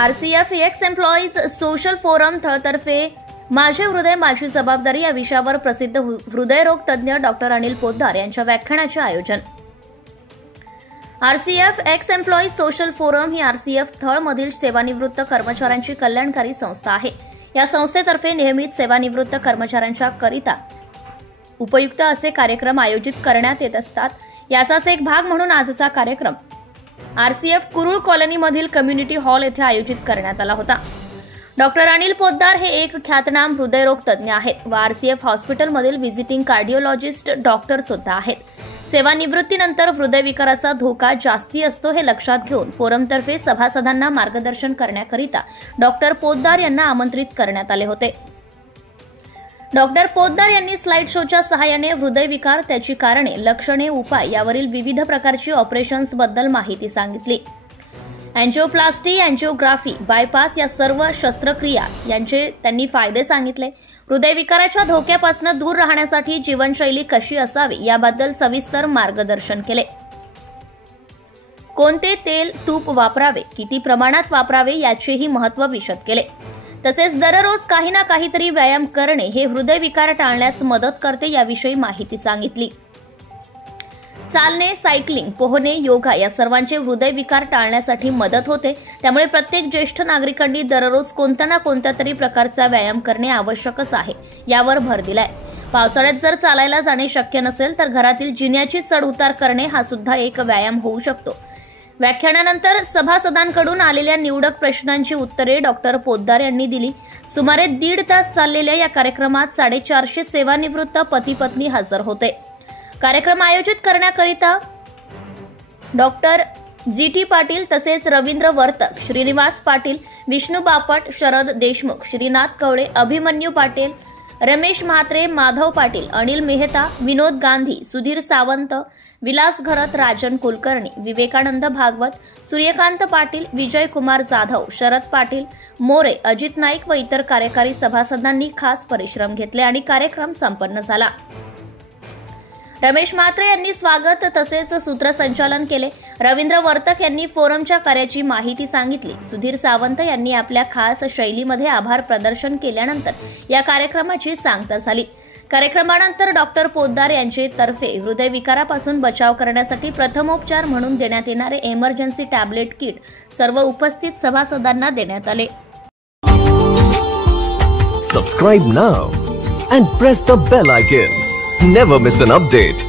RCF ex employees social forum तर्फे माझे हृदय माझी जबाबदारी या विषयावर प्रसिद्ध हृदयरोग तज्ञ डॉक्टर अनिल पोद्दार यांच्या व्याख्यानाचे आयोजन। RCF ex employees social forum ही आरसीएफ थळमधील सेवानिवृत्त कर्मचाऱ्यांची कल्याणकारी संस्था आहे। या संस्थेतर्फे नेहमीच सेवानिवृत्त कर्मचाऱ्यांच्या करिता उपयुक्त असे कार्यक्रम आयोजित करण्यात येत असतात। याचाच एक भाग म्हणून आजचा कार्यक्रम आरसीएफ कुरुळ कॉलनीमधील कम्युनिटी हॉल येथे आयोजित करण्यात आला होता। डॉक्टर अनिल पोद्दार हे एक ख्यातनाम हृदयरोग तज्ञ आहेत व आरसीएफ हॉस्पिटलमधील व्हिजिटिंग कार्डिओलॉजिस्ट डॉक्टर सुद्धा आहेत। सेवानिवृत्तीनंतर हृदयविकाराचा धोका जास्ती असतो हे लक्षात घेऊन फोरमतर्फे सभासदांना मार्गदर्शन करण्याकरिता डॉक्टर पोद्दार यांना आमंत्रित करण्यात आले होते। डॉक्टर पोद्दार यांनी स्लाइड शोच्या सहाय्याने हृदयविकार, त्याची कारणे, लक्षणे, उपाय यावरील विविध प्रकारची ऑपरेशन्सबद्दल माहिती सांगितली। अँजिओप्लास्टी, अँजिओग्राफी, बायपास या सर्व शस्त्रक्रिया यांचे त्यांनी फायदे सांगितले। हृदयविकाराच्या धोक्यापासून दूर राहण्यासाठी जीवनशैली कशी असावी याबद्दल सविस्तर मार्गदर्शन केले। कोणते तेल, तूप वापरावे, किती प्रमाणात वापरावे याचेही महत्त्व विशद केले। तसेच दररोज काही ना काहीतरी व्यायाम करणे हे हृदयविकार टाळण्यास मदत करते याविषयी माहिती सांगितली। चालणे, सायकलिंग, पोहणे, योगा या सर्वांचे हृदयविकार टाळण्यासाठी मदत होते। त्यामुळे प्रत्येक ज्येष्ठ नागरिकांनी दररोज कोणत्या ना कोणत्या तरी प्रकारचा व्यायाम करणे आवश्यकच आहे यावर भर दिलाय। पावसाळ्यात जर चालायला जाणे शक्य नसेल तर घरातील जिन्याची चढ उतार करणे हा सुद्धा एक व्यायाम होऊ शकतो। व्याख्यानानंतर सभासदांकडून आलेल्या निवडक प्रश्नांची उत्तरे डॉक्टर पोद्दार यांनी दिली। सुमारे 1.5 तास चाललेल्या या कार्यक्रमात 450 सेवानिवृत्त पती पत्नी हजर होते। कार्यक्रम आयोजित करण्याकरिता डॉक्टर जी.टी. पाटील तसेच रवींद्र वर्तक, श्रीनिवास पाटील, विष्णू बापट, शरद देशमुख, श्रीनाथ कवळे, अभिमन्यू पाटील, रमेश म्हात्रे, माधव पाटील, अनिल मेहता, विनोद गांधी, सुधीर सावंत, विलास घरत, राजन कुलकर्णी, विवेकानंद भागवत, सूर्यकांत पाटील, विजय कुमार जाधव, शरद पाटील, मोरे, अजित नाईक व इतर कार्यकारी सभासदांनी खास परिश्रम घेतले आणि कार्यक्रम संपन्न झाला। रमेश म्हात्रे यांनी स्वागत तसेच सूत्रसंचालन केले। रवींद्र वर्तक यांनी फोरमच्या कार्याची माहिती सांगितली। सुधीर सावंत यांनी आपल्या खास शैलीमध्ये आभार प्रदर्शन केल्यानंतर या कार्यक्रमाची सांगता झाली। कार्यक्रमानंतर डॉक्टर पोद्दार यांचे तर्फे हृदयविकारापासून बचाव करण्यासाठी प्रथमोपचार म्हणून देण्यात येणारे इमर्जन्सी टॅबलेट किट सर्व उपस्थित सभासदांना देण्यात आले। Subscribe now and press the bell icon. Never miss an update.